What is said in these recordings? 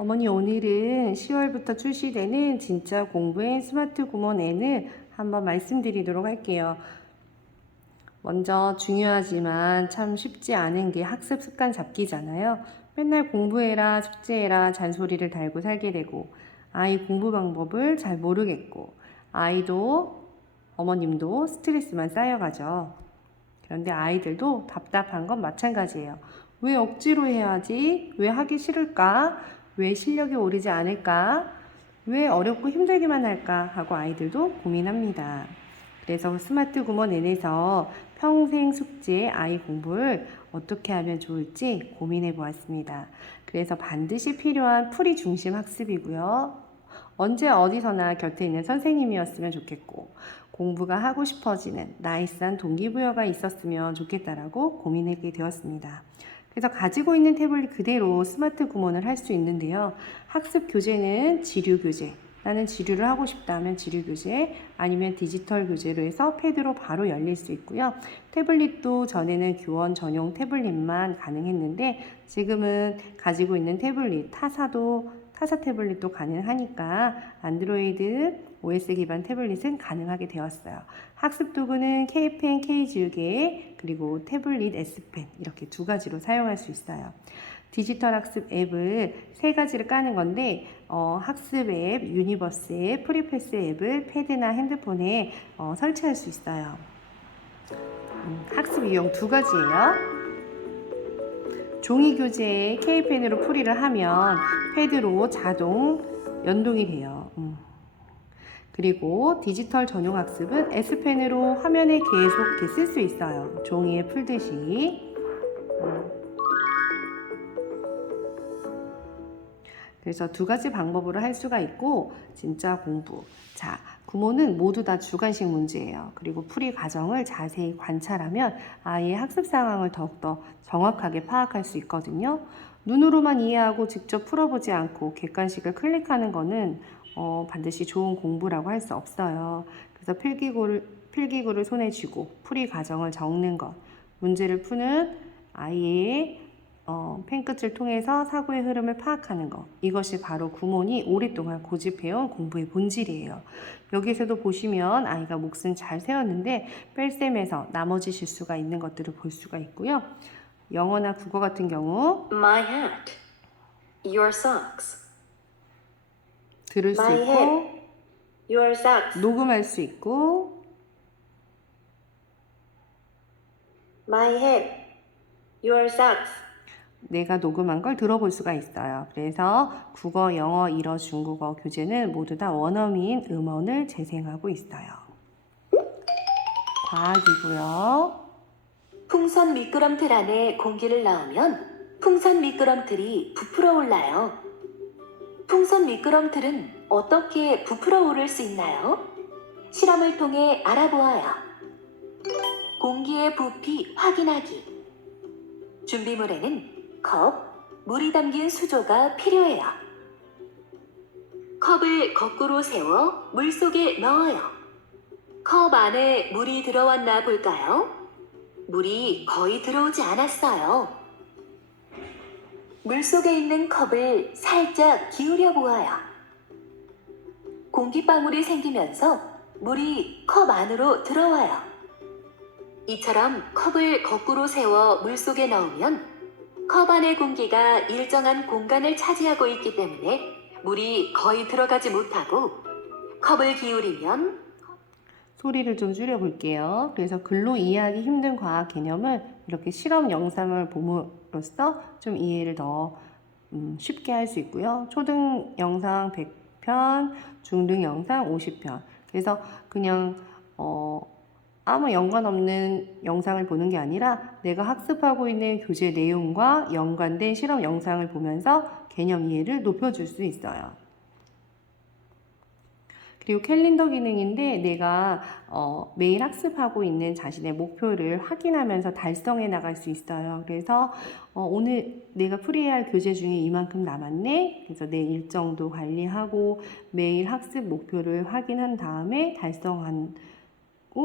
어머니, 오늘은 10월부터 출시되는 진짜 공부엔 스마트 구몬 N을 한번 말씀드리도록 할게요. 먼저 중요하지만 참 쉽지 않은 게 학습 습관 잡기잖아요. 맨날 공부해라, 숙제해라 잔소리를 달고 살게 되고, 아이 공부 방법을 잘 모르겠고, 아이도 어머님도 스트레스만 쌓여가죠. 그런데 아이들도 답답한 건 마찬가지예요. 왜 억지로 해야지? 왜 하기 싫을까? 왜 실력이 오르지 않을까? 왜 어렵고 힘들기만 할까? 하고 아이들도 고민합니다. 그래서 스마트 구몬 N에서 평생 숙제 아이 공부를 어떻게 하면 좋을지 고민해 보았습니다. 그래서 반드시 필요한 풀이 중심 학습이고요. 언제 어디서나 곁에 있는 선생님이었으면 좋겠고, 공부가 하고 싶어지는 나이스한 동기부여가 있었으면 좋겠다라고 고민하게 되었습니다. 그래서 가지고 있는 태블릿 그대로 스마트 구몬을 할 수 있는데요. 학습 교재는 지류 교재, 나는 지류를 하고 싶다면 지류 교재, 아니면 디지털 교재로 해서 패드로 바로 열릴 수 있고요. 태블릿도 전에는 교원 전용 태블릿만 가능했는데 지금은 가지고 있는 태블릿, 타사 태블릿도 가능하니까 안드로이드 OS 기반 태블릿은 가능하게 되었어요. 학습 도구는 K펜, K지우개, 그리고 태블릿 S펜 이렇게 두 가지로 사용할 수 있어요. 디지털 학습 앱을 세 가지를 까는 건데 학습 앱, 유니버스 앱, 프리패스 앱을 패드나 핸드폰에 설치할 수 있어요. 학습 유형 두 가지예요. 종이 교재에 K펜으로 풀이를 하면 패드로 자동 연동이 돼요. 그리고 디지털 전용 학습은 S펜으로 화면에 계속 이렇게 쓸 수 있어요. 종이에 풀듯이. 그래서 두 가지 방법으로 할 수가 있고, 진짜 공부. 자, 구몬은 모두 다 주관식 문제예요. 그리고 풀이 과정을 자세히 관찰하면 아이의 학습 상황을 더욱더 정확하게 파악할 수 있거든요. 눈으로만 이해하고 직접 풀어보지 않고 객관식을 클릭하는 거는 반드시 좋은 공부라고 할 수 없어요. 그래서 필기구를 손에 쥐고 풀이 과정을 적는 것, 문제를 푸는 아이의 펜끝을 통해서 사고의 흐름을 파악하는 것, 이것이 바로 구몬이 오랫동안 고집해온 공부의 본질이에요. 여기서도 보시면 아이가 몫은 잘 세웠는데 뺄셈에서 나머지 실수가 있는 것들을 볼 수가 있고요. 영어나 국어 같은 경우 My hat. Your socks. 들을 수 My 있고 hat. Your socks. 녹음할 수 있고 My hat. Your socks. 내가 녹음한 걸 들어볼 수가 있어요. 그래서 국어, 영어, 일어, 중국어 교재는 모두 다 원어민 음원을 재생하고 있어요. 과학이고요. 풍선 미끄럼틀 안에 공기를 넣으면 풍선 미끄럼틀이 부풀어 올라요. 풍선 미끄럼틀은 어떻게 부풀어 오를 수 있나요? 실험을 통해 알아보아요. 공기의 부피 확인하기. 준비물에는 컵, 물이 담긴 수조가 필요해요. 컵을 거꾸로 세워 물 속에 넣어요. 컵 안에 물이 들어왔나 볼까요? 물이 거의 들어오지 않았어요. 물 속에 있는 컵을 살짝 기울여 보아요. 공기방울이 생기면서 물이 컵 안으로 들어와요. 이처럼 컵을 거꾸로 세워 물 속에 넣으면 컵 안의 공기가 일정한 공간을 차지하고 있기 때문에 물이 거의 들어가지 못하고, 컵을 기울이면 소리를 좀 줄여볼게요. 그래서 글로 이해하기 힘든 과학 개념을 이렇게 실험 영상을 봄으로써 좀 이해를 더 쉽게 할 수 있고요. 초등 영상 100편, 중등 영상 50편. 그래서 그냥 아무 연관 없는 영상을 보는 게 아니라 내가 학습하고 있는 교재 내용과 연관된 실험 영상을 보면서 개념 이해를 높여줄 수 있어요. 그리고 캘린더 기능인데 내가 매일 학습하고 있는 자신의 목표를 확인하면서 달성해 나갈 수 있어요. 그래서 오늘 내가 풀이해야 할 교재 중에 이만큼 남았네. 그래서 내 일정도 관리하고 매일 학습 목표를 확인한 다음에 달성한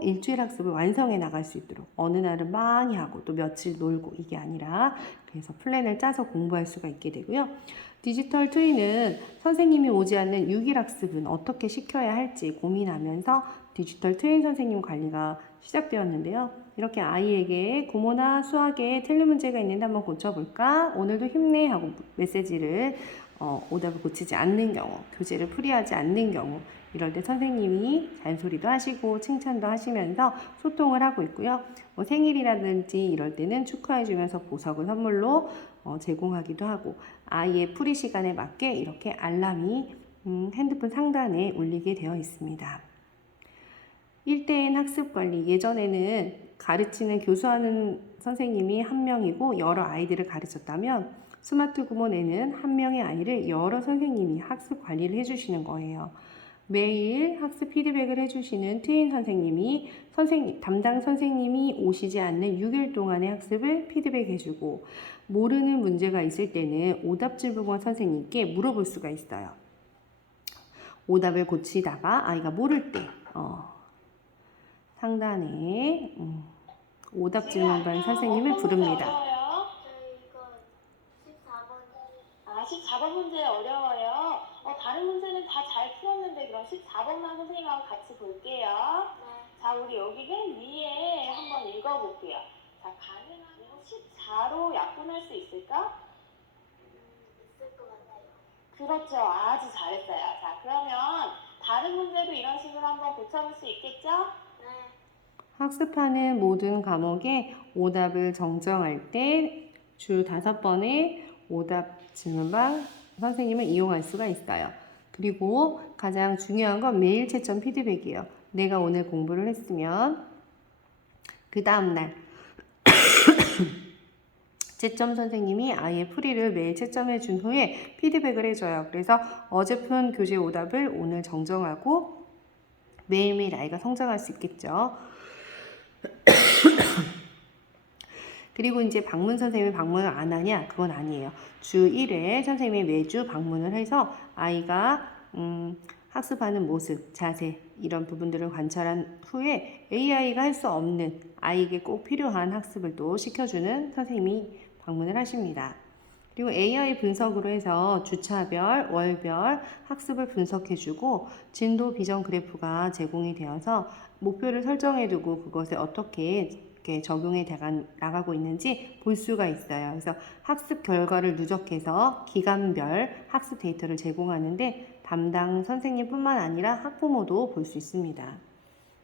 일주일 학습을 완성해 나갈 수 있도록 어느 날은 많이 하고 또 며칠 놀고 이게 아니라 그래서 플랜을 짜서 공부할 수가 있게 되고요. 디지털 트윈은 선생님이 오지 않는 6일 학습은 어떻게 시켜야 할지 고민하면서 디지털 트윈 선생님 관리가 시작되었는데요. 이렇게 아이에게 구모나 수학에 틀린 문제가 있는데 한번 고쳐볼까? 오늘도 힘내 하고 메시지를 오답을 고치지 않는 경우, 교재를 풀이하지 않는 경우 이럴 때 선생님이 잔소리도 하시고 칭찬도 하시면서 소통을 하고 있고요. 생일이라든지 이럴 때는 축하해주면서 보석을 선물로 제공하기도 하고 아이의 풀이 시간에 맞게 이렇게 알람이 핸드폰 상단에 울리게 되어 있습니다. 1대1 학습 관리, 예전에는 가르치는 교수하는 선생님이 한 명이고 여러 아이들을 가르쳤다면 스마트 구몬에는 한 명의 아이를 여러 선생님이 학습 관리를 해주시는 거예요. 매일 학습 피드백을 해주시는 트윈 선생님이 담당 선생님이 오시지 않는 6일 동안의 학습을 피드백해주고 모르는 문제가 있을 때는 오답질문관 선생님께 물어볼 수가 있어요. 오답을 고치다가 아이가 모를 때 상단에 오답질문관 선생님을 부릅니다. 아, 14번 문제 어려워요. 다른 문제는 다 잘 풀었는데 그럼 14번만 선생님하고 같이 볼게요. 자, 우리 여기 맨 위에 한번 읽어볼게요. 자, 가능하면 14로 약분할 수 있을까? 있을 것 같아요. 그렇죠. 아주 잘했어요. 자, 그러면 다른 문제도 이런 식으로 한번 고쳐볼 수 있겠죠? 네. 학습하는 모든 과목에 오답을 정정할 때 주 5번의 오답 질문방 선생님을 이용할 수가 있어요. 그리고 가장 중요한 건 매일 채점 피드백이에요. 내가 오늘 공부를 했으면 그 다음날 채점 선생님이 아이의 풀이를 매일 채점해 준 후에 피드백을 해줘요. 그래서 어제 푼 교재 오답을 오늘 정정하고 매일매일 아이가 성장할 수 있겠죠. 그리고 이제 방문 선생님이 방문을 안 하냐? 그건 아니에요. 주 1회 선생님이 매주 방문을 해서 아이가 학습하는 모습, 자세 이런 부분들을 관찰한 후에 AI가 할 수 없는 아이에게 꼭 필요한 학습을 또 시켜주는 선생님이 방문을 하십니다. 그리고 AI 분석으로 해서 주차별, 월별 학습을 분석해주고 진도 비전 그래프가 제공이 되어서 목표를 설정해두고 그것에 어떻게 적용해 나가고 있는지 볼 수가 있어요. 그래서 학습 결과를 누적해서 기간별 학습 데이터를 제공하는데 담당 선생님뿐만 아니라 학부모도 볼 수 있습니다.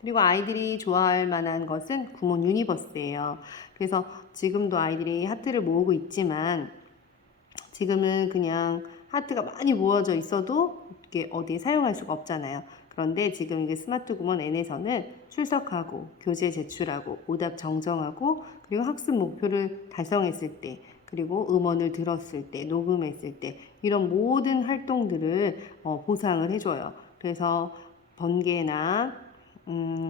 그리고 아이들이 좋아할 만한 것은 구몬 유니버스예요. 그래서 지금도 아이들이 하트를 모으고 있지만 지금은 그냥 하트가 많이 모아져 있어도 이게 어디에 사용할 수가 없잖아요. 그런데 지금 이게 스마트 구몬 N에서는 출석하고 교재 제출하고 오답 정정하고 그리고 학습 목표를 달성했을 때 그리고 음원을 들었을 때 녹음했을 때 이런 모든 활동들을 보상을 해줘요. 그래서 번개나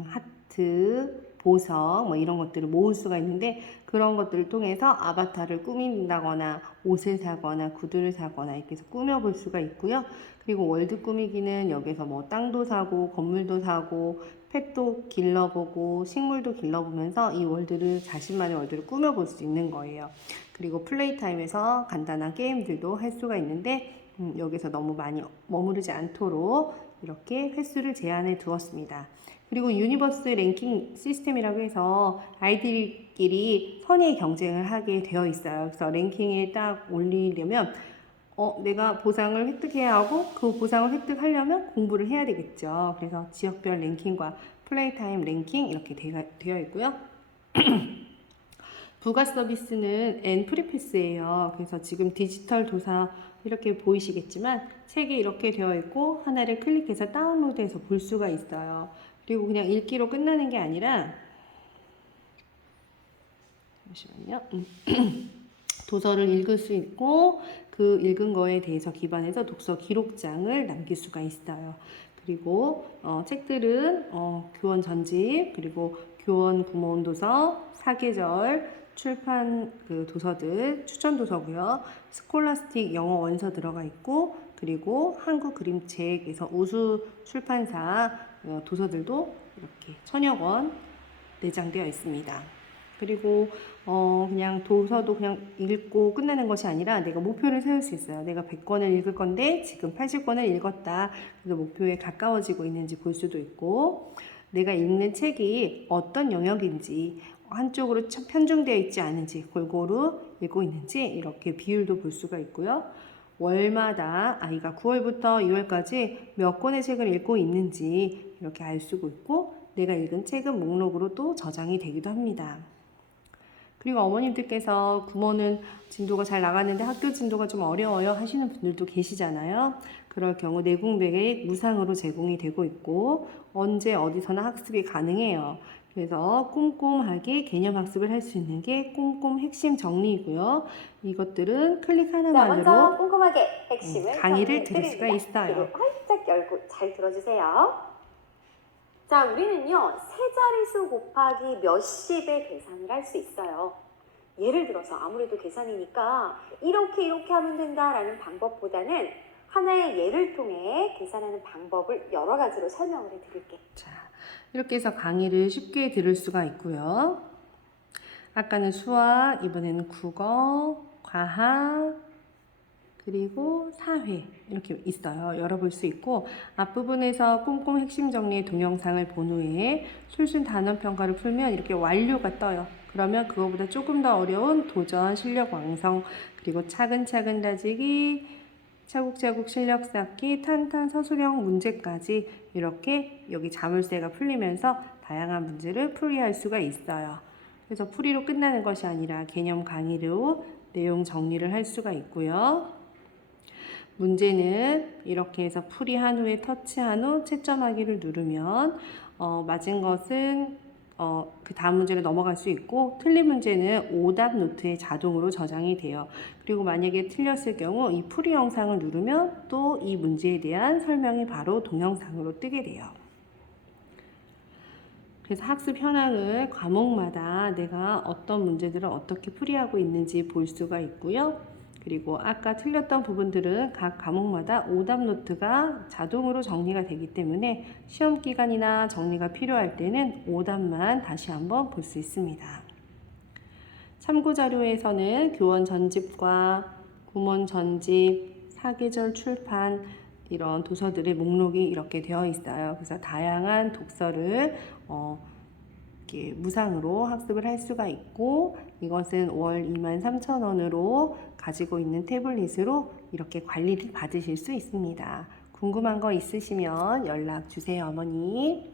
하트, 보석 뭐 이런 것들을 모을 수가 있는데 그런 것들을 통해서 아바타를 꾸민다거나 옷을 사거나 구두를 사거나 이렇게 해서 꾸며볼 수가 있고요. 그리고 월드 꾸미기는 여기서 뭐 땅도 사고 건물도 사고 펫도 길러보고 식물도 길러보면서 이 월드를 자신만의 월드를 꾸며볼 수 있는 거예요. 그리고 플레이 타임에서 간단한 게임들도 할 수가 있는데 여기서 너무 많이 머무르지 않도록 이렇게 횟수를 제한해 두었습니다. 그리고 유니버스 랭킹 시스템이라고 해서 아이들끼리 선의 경쟁을 하게 되어 있어요. 그래서 랭킹에 딱 올리려면 내가 보상을 획득해야 하고 그 보상을 획득하려면 공부를 해야 되겠죠. 그래서 지역별 랭킹과 플레이타임 랭킹 이렇게 되어 있고요. 부가 서비스는 N프리패스예요. 그래서 지금 디지털 도서 이렇게 보이시겠지만 책이 이렇게 되어 있고 하나를 클릭해서 다운로드해서 볼 수가 있어요. 그리고 그냥 읽기로 끝나는 게 아니라 잠시만요. 도서를 읽을 수 있고 그 읽은 거에 대해서 기반해서 독서 기록장을 남길 수가 있어요. 그리고 책들은 교원 전집 그리고 교원 구몬 도서, 사계절, 출판 그 도서들 추천 도서고요. 스콜라스틱 영어 원서 들어가 있고 그리고 한국 그림책에서 우수 출판사 도서들도 이렇게 1000여 권 내장되어 있습니다. 그리고 그냥 도서도 그냥 읽고 끝내는 것이 아니라 내가 목표를 세울 수 있어요. 내가 100권을 읽을 건데 지금 80권을 읽었다. 그래서 목표에 가까워지고 있는지 볼 수도 있고, 내가 읽는 책이 어떤 영역인지, 한쪽으로 편중되어 있지 않은지, 골고루 읽고 있는지 이렇게 비율도 볼 수가 있고요. 월마다 아이가 9월부터 2월까지 몇 권의 책을 읽고 있는지 이렇게 알 수가 있고, 내가 읽은 책은 목록으로 또 저장이 되기도 합니다. 그리고 어머님들께서 구몬은 진도가 잘 나갔는데 학교 진도가 좀 어려워요 하시는 분들도 계시잖아요. 그럴 경우 내공백에 무상으로 제공이 되고 있고, 언제 어디서나 학습이 가능해요. 그래서 꼼꼼하게 개념 학습을 할 수 있는 게 꼼꼼 핵심 정리이고요. 이것들은 클릭 자, 먼저 하나만으로 꼼꼼하게 핵심을 강의를 들을 정리해드립니다. 수가 있어요. 귀를 활짝 열고 잘 들어주세요. 자, 우리는요, 세 자릿수 곱하기 몇십의 계산을 할 수 있어요. 예를 들어서 아무래도 계산이니까 이렇게 하면 된다라는 방법보다는 하나의 예를 통해 계산하는 방법을 여러 가지로 설명을 해드릴게요. 자, 이렇게 해서 강의를 쉽게 들을 수가 있고요. 아까는 수학, 이번에는 국어, 과학, 그리고 사회 이렇게 있어요. 열어볼 수 있고, 앞부분에서 꼼꼼 핵심 정리의 동영상을 본 후에 술순 단원 평가를 풀면 이렇게 완료가 떠요. 그러면 그거보다 조금 더 어려운 도전, 실력 왕성, 그리고 차근차근 다지기, 차곡차곡 실력 쌓기, 탄탄 서술형 문제까지 이렇게 여기 자물쇠가 풀리면서 다양한 문제를 풀이할 수가 있어요. 그래서 풀이로 끝나는 것이 아니라 개념 강의로 내용 정리를 할 수가 있고요. 문제는 이렇게 해서 풀이한 후에 터치한 후 채점하기를 누르면 맞은 것은 그 다음 문제로 넘어갈 수 있고, 틀린 문제는 오답 노트에 자동으로 저장이 돼요. 그리고 만약에 틀렸을 경우 이 풀이 영상을 누르면 또 이 문제에 대한 설명이 바로 동영상으로 뜨게 돼요. 그래서 학습 현황을 과목마다 내가 어떤 문제들을 어떻게 풀이하고 있는지 볼 수가 있고요. 그리고 아까 틀렸던 부분들은 각 과목마다 오답 노트가 자동으로 정리가 되기 때문에 시험 기간이나 정리가 필요할 때는 오답만 다시 한번 볼 수 있습니다. 참고 자료에서는 교원 전집과 구몬 전집, 사계절 출판 이런 도서들의 목록이 이렇게 되어 있어요. 그래서 다양한 독서를 이렇게 무상으로 학습을 할 수가 있고, 이것은 월 23,000원으로 가지고 있는 태블릿으로 이렇게 관리를 받으실 수 있습니다. 궁금한 거 있으시면 연락 주세요, 어머니.